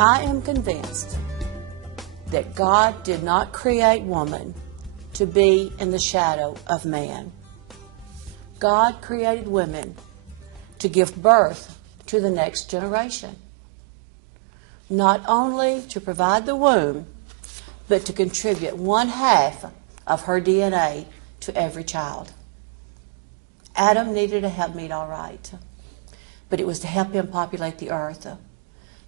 I am convinced that God did not create woman to be in the shadow of man. God created women to give birth to the next generation. Not only to provide the womb, but to contribute 1/2 of her DNA to every child. Adam needed a helpmeet, all right, but it was to help him populate the earth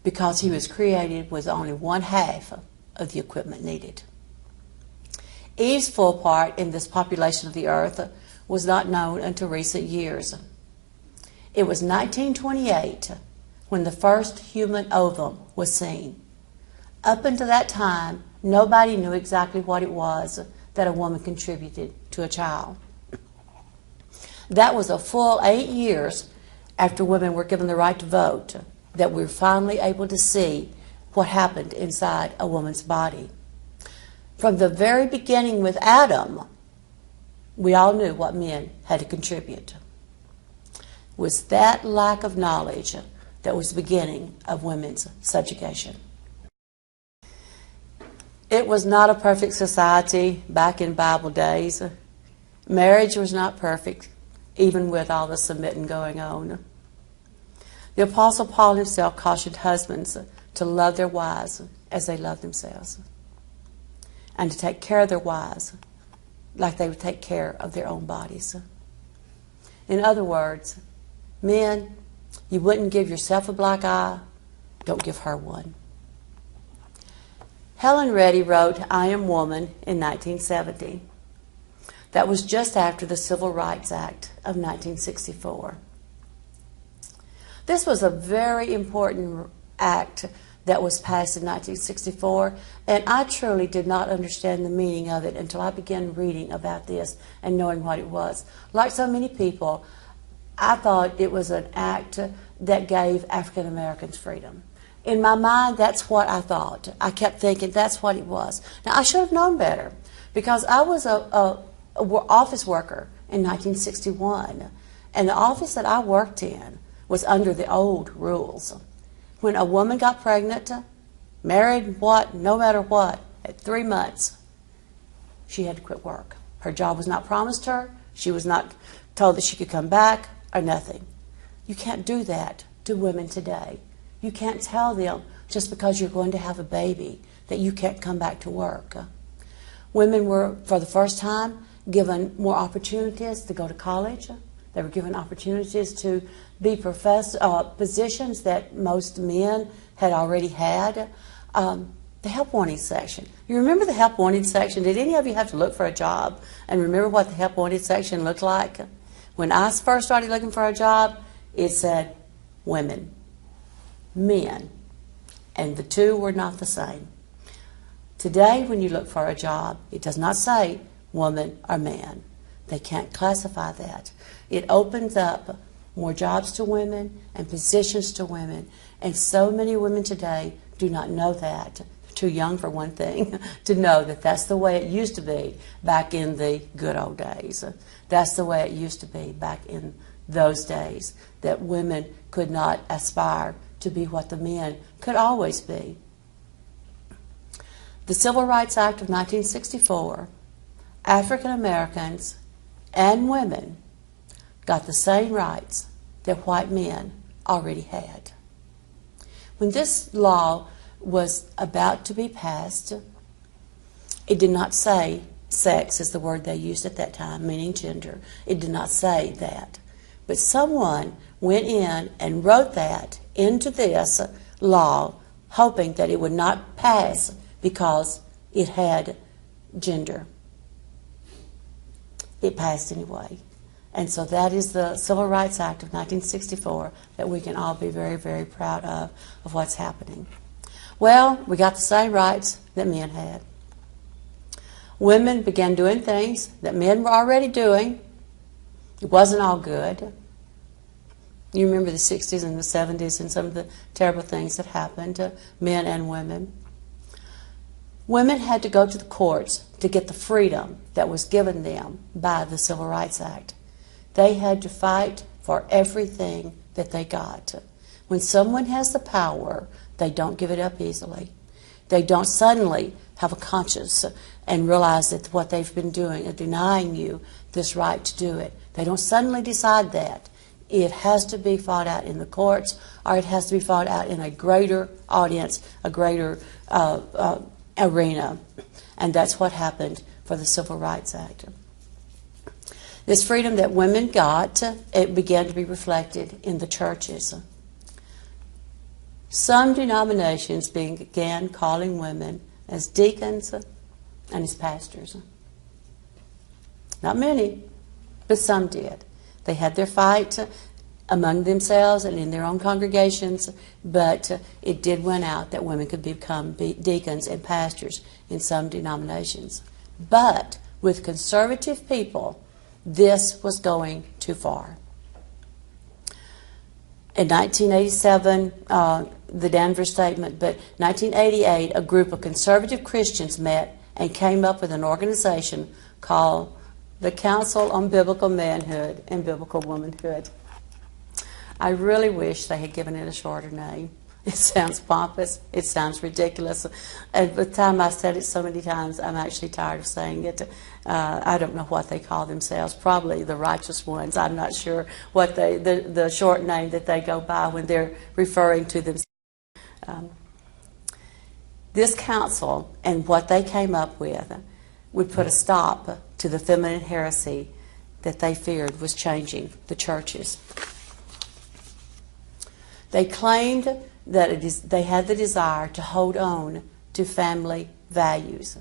because he was created with only 1/2 of the equipment needed. Eve's full part in this population of the earth was not known until recent years. It was 1928 when the first human ovum was seen. Up until that time, nobody knew exactly what it was that a woman contributed to a child. That was a full 8 years after women were given the right to vote that we were finally able to see what happened inside a woman's body. From the very beginning with Adam, we all knew what men had to contribute. It was that lack of knowledge that was the beginning of women's subjugation. It was not a perfect society back in Bible days. Marriage was not perfect, even with all the submitting going on. The Apostle Paul himself cautioned husbands to love their wives as they love themselves, and to take care of their wives like they would take care of their own bodies. In other words, men, you wouldn't give yourself a black eye, don't give her one. Helen Reddy wrote I Am Woman in 1970. That was just after the Civil Rights Act of 1964. This was a very important act that was passed in 1964, and I truly did not understand the meaning of it until I began reading about this and knowing what it was. Like so many people, I thought it was an act that gave African Americans freedom. In my mind, that's what I thought. I kept thinking that's what it was. Now, I should have known better because I was a office worker in 1961, and the office that I worked in was under the old rules. When a woman got pregnant, married, no matter what, at 3 months, she had to quit work. Her job was not promised her. She was not told that she could come back or nothing. You can't do that to women today. You can't tell them just because you're going to have a baby that you can't come back to work. Women were, for the first time, given more opportunities to go to college. They were given opportunities to be positions that most men had already had. The help wanted section. You remember the help wanted section? Did any of you have to look for a job and remember what the help wanted section looked like? When I first started looking for a job, it said women, men, and the two were not the same. Today, when you look for a job, it does not say woman or man. They can't classify that. It opens up more jobs to women and positions to women, and so many women today do not know that. They're too young, for one thing, to know that that's the way it used to be back in the good old days. That's the way it used to be back in those days, that women could not aspire to be what the men could always be. The Civil Rights Act of 1964, African Americans and women got the same rights that white men already had. When this law was about to be passed, it did not say sex is the word they used at that time, meaning gender. It did not say that. But someone went in and wrote that into this law, hoping that it would not pass because it had gender. It passed anyway. And so that is the Civil Rights Act of 1964 that we can all be very, very proud of what's happening. Well, we got the same rights that men had. Women began doing things that men were already doing. It wasn't all good. You remember the 60s and the 70s and some of the terrible things that happened to men and women. Women had to go to the courts to get the freedom that was given them by the Civil Rights Act. They had to fight for everything that they got. When someone has the power, They don't give it up easily. They don't suddenly have a conscience and realize that what they've been doing is denying you this right to do it. They don't suddenly decide that. It has to be fought out in the courts, or it has to be fought out in a greater audience, a greater arena. And that's what happened for the Civil Rights Act. This freedom that women got, it began to be reflected in the churches. Some denominations began calling women as deacons and as pastors. Not many, but some did. They had their fight among themselves and in their own congregations, but it did win out that women could become deacons and pastors in some denominations. But with conservative people, this was going too far. In 1987, the Danvers Statement, but 1988, a group of conservative Christians met and came up with an organization called the Council on Biblical Manhood and Biblical Womanhood. I really wish they had given it a shorter name. It sounds pompous. It sounds ridiculous. And by the time I said it so many times, I'm actually tired of saying it. I don't know what they call themselves. Probably the righteous ones. I'm not sure what the short name that they go by when they're referring to themselves. This council and what they came up with would put a stop to the feminine heresy that they feared was changing the churches. They claimed that they had the desire to hold on to family values.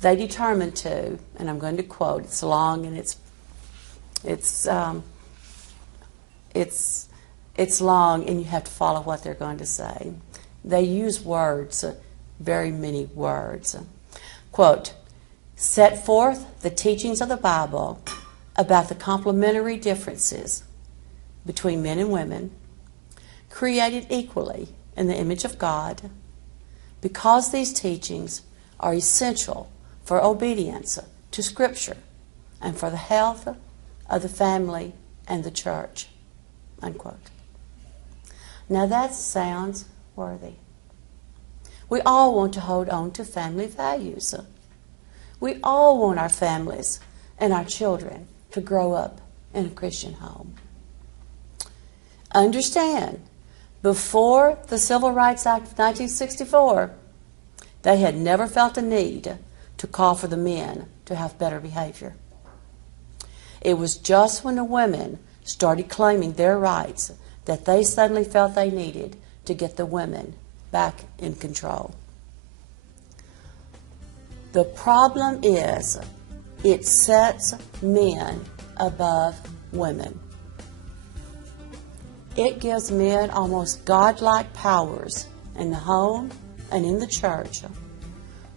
They determined to, and I'm going to quote, it's long and it's long and you have to follow what they're going to say. They use words, very many words. Quote, set forth the teachings of the Bible about the complementary differences between men and women, created equally in the image of God, because these teachings are essential for obedience to Scripture and for the health of the family and the church. Unquote. Now that sounds worthy. We all want to hold on to family values. We all want our families and our children to grow up in a Christian home. Understand, before the Civil Rights Act of 1964, they had never felt a need to call for the men to have better behavior. It was just when the women started claiming their rights that they suddenly felt they needed to get the women back in control. The problem is it sets men above women. It gives men almost godlike powers in the home and in the church,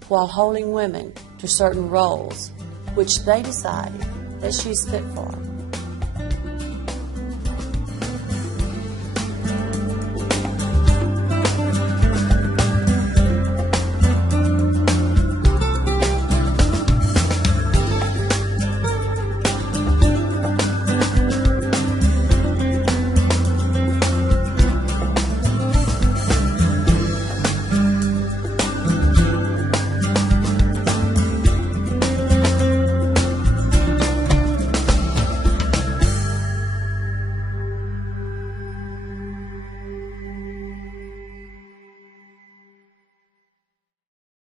while holding women to certain roles which they decided that she's fit for.